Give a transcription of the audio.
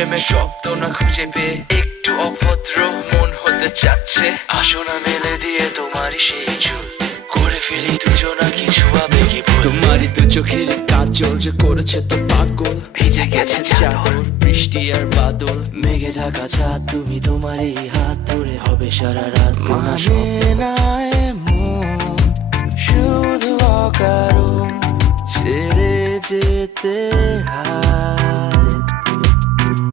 প্রেমের শব্দ না খুঁজে পেয়ে একটু অভদ্র মন হতে চাচ্ছে। আসো না মেলে দিয়ে তোমারই সেই চুল, করে ফেলি দুজনা কিছু আবেগী ভুল। তোমারই দু চোখের কাজল যে করেছে তো পাগল, ভিজে গেছে চাদর বৃষ্টি আর বাদল, মেঘে ঢাকা চাঁদ তুমি তোমারই হাত ধরে হবে সারা রাত। মানে না এমন শুধু অকারণ ছেড়ে যেতে হয়।